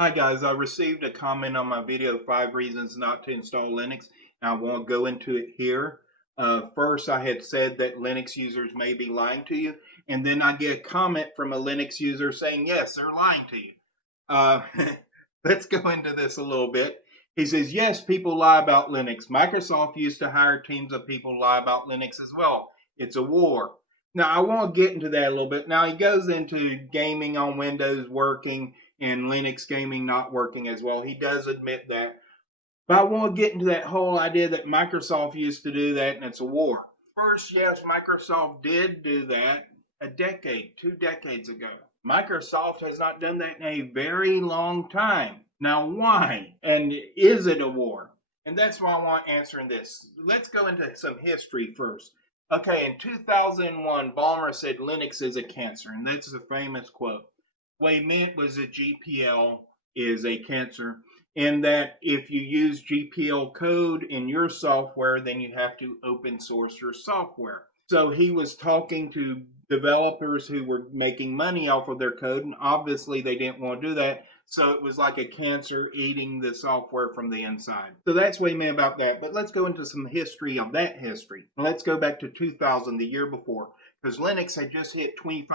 Hi guys, I received a comment on my video, 5 reasons not to install Linux. And I won't go into it here. First, I had said that Linux users may be lying to you. And then I get a comment from a Linux user saying, yes, they're lying to you. Uh, let's go into this a little bit. He says, yes, people lie about Linux. Microsoft used to hire teams of people to lie about Linux as well. It's a war. Now, I want to get into that a little bit. Now, he goes into gaming on Windows working and Linux gaming not working as well. He does admit that. But I want to get into that whole idea that Microsoft used to do that and it's a war. First, yes, Microsoft did do that a decade, 2 decades ago. Microsoft has not done that in a very long time. Now, why? And is it a war? And that's why I want answering this. Let's go into some history first. Okay, in 2001, Ballmer said Linux is a cancer, and that's a famous quote. What he meant was that GPL is a cancer, and that if you use GPL code in your software, then you have to open source your software. So he was talking to developers who were making money off of their code, and obviously they didn't want to do that. So it was like a cancer eating the software from the inside. So that's what he meant about that. But let's go into some history of that history. Let's go back to 2000, the year before, because Linux had just hit 25%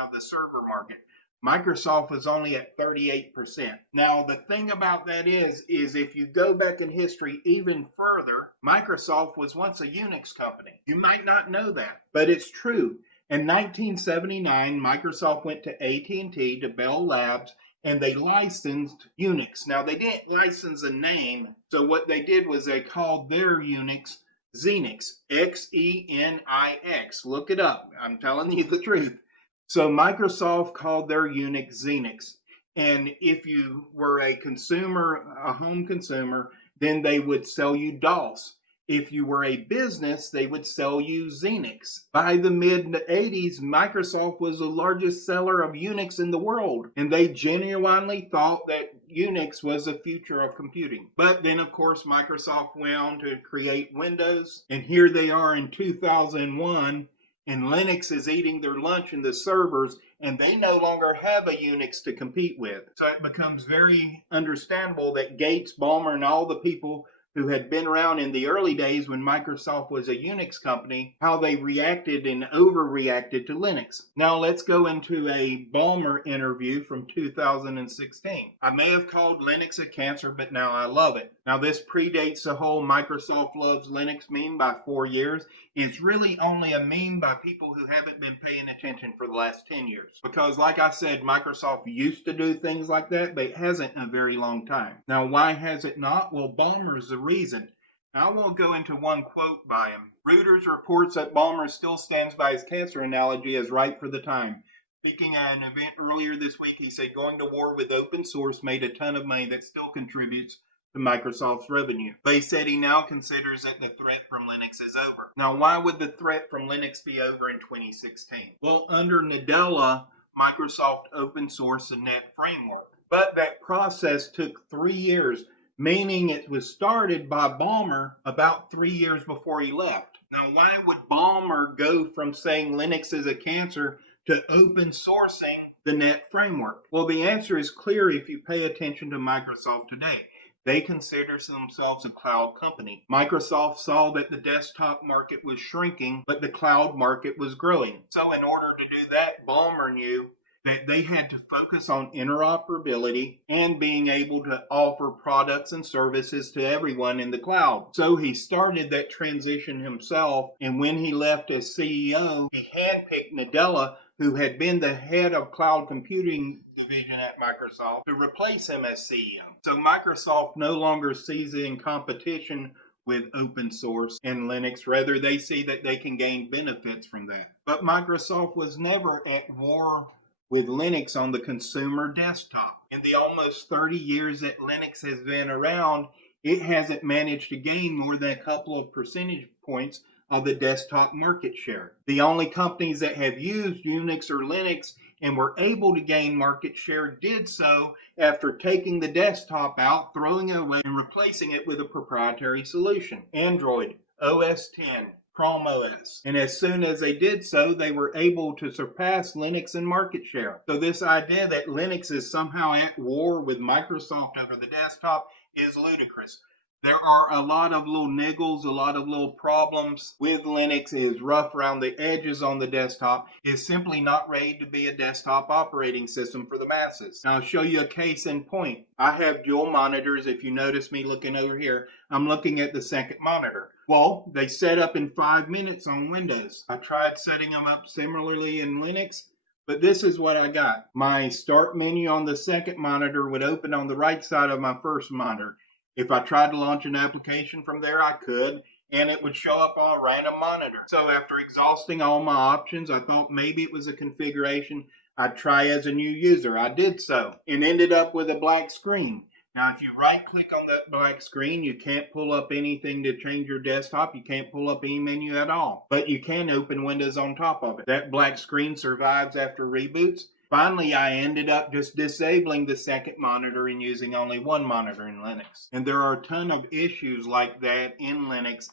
of the server market. Microsoft was only at 38%. Now, the thing about that is if you go back in history even further, Microsoft was once a Unix company. You might not know that, but it's true. In 1979, Microsoft went to AT&T, to Bell Labs, and they licensed Unix. Now, they didn't license a name, so what they did was they called their Unix Xenix, Xenix. Look it up. I'm telling you the truth. So Microsoft called their Unix Xenix. And if you were a consumer, a home consumer, then they would sell you DOS. If you were a business, they would sell you Xenix. By the mid 80s, Microsoft was the largest seller of Unix in the world, and they genuinely thought that Unix was the future of computing. But then, of course, Microsoft went on to create Windows, and here they are in 2001, and Linux is eating their lunch in the servers, and they no longer have a Unix to compete with. So it becomes very understandable that Gates, Ballmer, and all the people who had been around in the early days when Microsoft was a Unix company, how they reacted and overreacted to Linux. Now let's go into a Ballmer interview from 2016. I may have called Linux a cancer, but now I love it. Now this predates the whole Microsoft loves Linux meme by 4 years. It's really only a meme by people who haven't been paying attention for the last 10 years. Because like I said, Microsoft used to do things like that, but it hasn't in a very long time. Now, why has it not? Well, Ballmer's the reason. Now, I won't go into one quote by him. Reuters reports that Ballmer still stands by his cancer analogy as right for the time. Speaking at an event earlier this week, he said going to war with open source made a ton of money that still contributes to Microsoft's revenue. But he said he now considers that the threat from Linux is over. Now, why would the threat from Linux be over in 2016? Well, under Nadella, Microsoft open sourced the .NET framework. But that process took 3 years, meaning it was started by Ballmer about 3 years before he left. Now, why would Ballmer go from saying Linux is a cancer to open sourcing the .NET framework? Well, the answer is clear if you pay attention to Microsoft today. They consider themselves a cloud company. Microsoft saw that the desktop market was shrinking, but the cloud market was growing. So in order to do that, Ballmer knew that they had to focus on interoperability and being able to offer products and services to everyone in the cloud. So he started that transition himself, and when he left as CEO, he handpicked Nadella, who had been the head of cloud computing division at Microsoft, to replace him as CEO. So Microsoft no longer sees it in competition with open source and Linux. Rather, they see that they can gain benefits from that. But Microsoft was never at war with Linux on the consumer desktop. In the almost 30 years that Linux has been around, it hasn't managed to gain more than a couple of percentage points of the desktop market share. The only companies that have used Unix or Linux and were able to gain market share did so after taking the desktop out, throwing it away, and replacing it with a proprietary solution. Android, OS X, Chrome OS. And as soon as they did so, they were able to surpass Linux in market share. So this idea that Linux is somehow at war with Microsoft over the desktop is ludicrous. There are a lot of little niggles, a lot of little problems with Linux. It is rough around the edges on the desktop. It's simply not ready to be a desktop operating system for the masses. Now I'll show you a case in point. I have dual monitors. If you notice me looking over here, I'm looking at the second monitor. Well, they set up in 5 minutes on Windows. I tried setting them up similarly in Linux, but this is what I got. My start menu on the second monitor would open on the right side of my first monitor. If I tried to launch an application from there, I could, and it would show up on a random monitor. So after exhausting all my options, I thought maybe it was a configuration I'd try as a new user. I did so and ended up with a black screen. Now, if you right click on that black screen, you can't pull up anything to change your desktop. You can't pull up any menu at all, but you can open Windows on top of it. That black screen survives after reboots. Finally, I ended up just disabling the second monitor and using only one monitor in Linux. And there are a ton of issues like that in Linux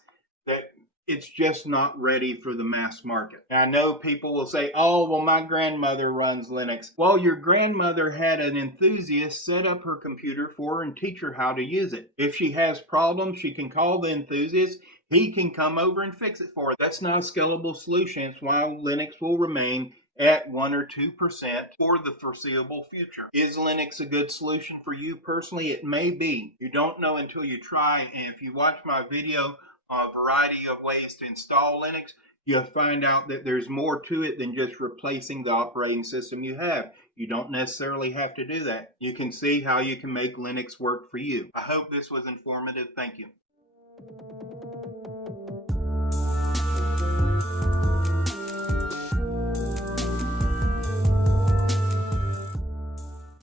that it's just not ready for the mass market. I know people will say, oh, well, my grandmother runs Linux. Well, your grandmother had an enthusiast set up her computer for her and teach her how to use it. If she has problems, she can call the enthusiast. He can come over and fix it for her. That's not a scalable solution. It's why Linux will remain at 1 or 2% for the foreseeable future. Is Linux a good solution for you personally? It may be. You don't know until you try, and if you watch my video on a variety of ways to install Linux, you'll find out that there's more to it than just replacing the operating system you have. You don't necessarily have to do that. You can see how you can make Linux work for you. I hope this was informative. Thank you.